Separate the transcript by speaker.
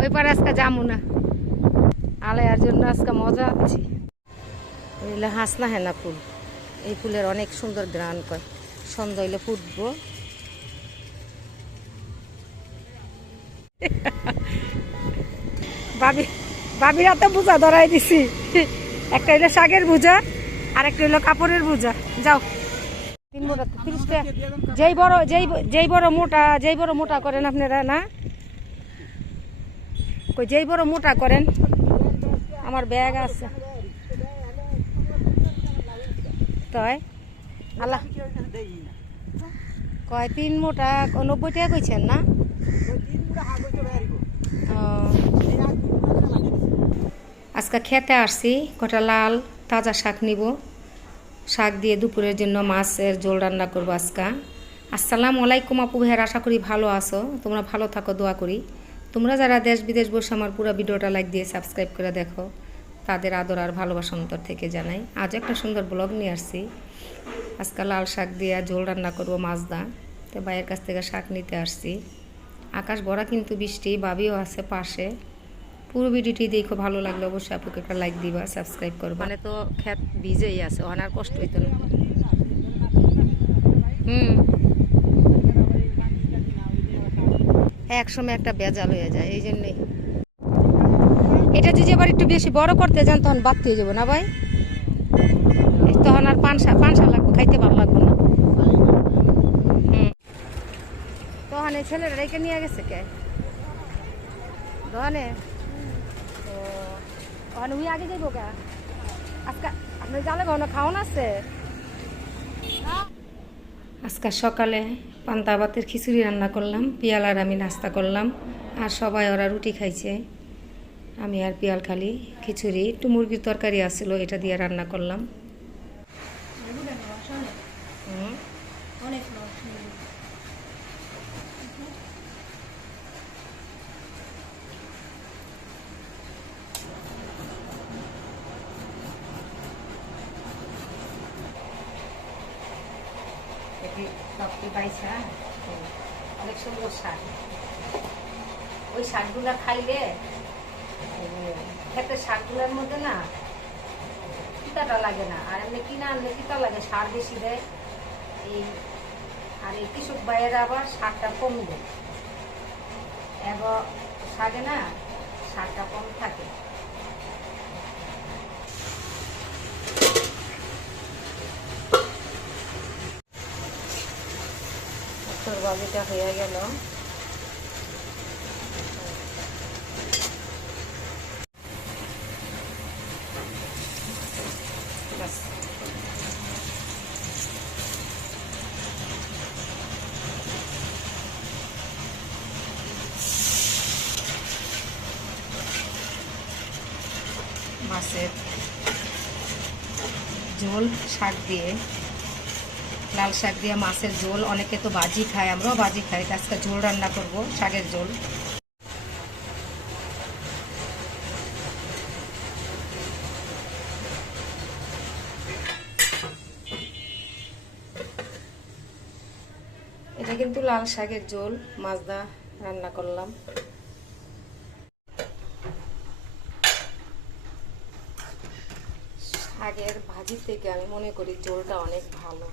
Speaker 1: ওই পারে আজকে যামু না। আলেয়ার জন্য আজকে মজা আছি ওইগুলো হাসনা হেনা ফুল। এই ফুলের অনেক সুন্দর গ্রান কয়। সন্ধ্যা হইলে ফুটবো। বাবি, বাবির হাতে বোঝা ধরাই দিছি। একটা হইল শাকের বোঝা আর একটা হইল কাপড়ের বোঝা যাও। যেই বড়, যেই যেই বড় মোটা, যেই বড় মোটা করেন আপনারা, না? কই, যেই বড় মোটা করেন, আমার ব্যাগ আছে। তাই আল্লাহ। কয়, তিন মোটা নব্বই টাকা কইছেন না? আজকে খেতে আসছি, কটা লাল তাজা শাক নিব। শাক দিয়ে দুপুরের জন্য মাছের ঝোল রান্না করব আজকে। আসসালামু আলাইকুম আপু ভাইয়ের, আশা করি ভালো আছো। তোমরা ভালো থাকো, দোয়া করি। তোমরা যারা দেশ বিদেশ বসে আমার পুরো ভিডিওটা লাইক দিয়ে সাবস্ক্রাইব করে দেখো তাদের আদর আর ভালোবাসা অন্তর থেকে জানাই। আজ একটা সুন্দর ব্লগ নিয়ে আসছি। আজকাল লাল শাক দিয়ে ঝোল রান্না করব মাছ দা তো ভাইয়ের কাছ থেকে শাক নিতে আসছি। আকাশ ভরা কিন্তু বৃষ্টি বাবিও আছে পাশে। পুরো ভিডিওটি দেখো ভালো লাগলে অবশ্যই আপুকে একটা লাইক দিবা সাবস্ক্রাইব করবা। মানে তো ক্ষেত ভিজেই আছে অনার কষ্ট হইতো না। হুম। এক সময় একটা বেজাল হয়ে যায়, এই জন্যই। এটা যদি আবার একটু বেশি বড় করতে যান, তখন বাদ হয়ে যাব না ভাই? তখন আর পানসা পানসা লাগবে, খাইতে ভালো লাগবে না। তখন এই ছেলেরা রেখে নিয়ে গেছে কে? দোকানে ও ওখানে উই আগে যাইব কা? আজকে আপনার জালে কোনো খাওয়ান আছে? আজকে সকালে পান্তা ভাতের খিচুড়ি রান্না করলাম, পিয়াল আর আমি নাস্তা করলাম, আর সবাই ওরা রুটি খাইছে। আমি আর পিয়াল খালি খিচুড়ি, একটু মুরগির তরকারি আসছিল এটা দিয়ে রান্না করলাম হুম টপটি পাইছা অনেক সুন্দর শাক। ওই শাকগুলা খাইলে, খেতে শাকগুলোর মধ্যে না তিতাটা লাগে না, আর এমনি কিনা আনলে তিতা লাগে, সার বেশি দেয়। এই, আর এই কৃষক ভাইয়েরা আবার সারটা কম দেয়। এবার শাকে না সারটা কম থাকে। বাজিটা হয়ে গেল। মাছের ঝোল শাক দিয়ে লাল শাক দিয়ে মাছের ঝোল, অনেকে তো বাজি খায়, আমরাও বাজি খাই। আজকে ঝোল রান্না করব, শাকের ঝোল। এটা কিন্তু লাল শাকের ঝোল মাছদা রান্না করলাম। শাকের ভাজি থেকে আমি মনে করি ঝোলটা অনেক ভালো।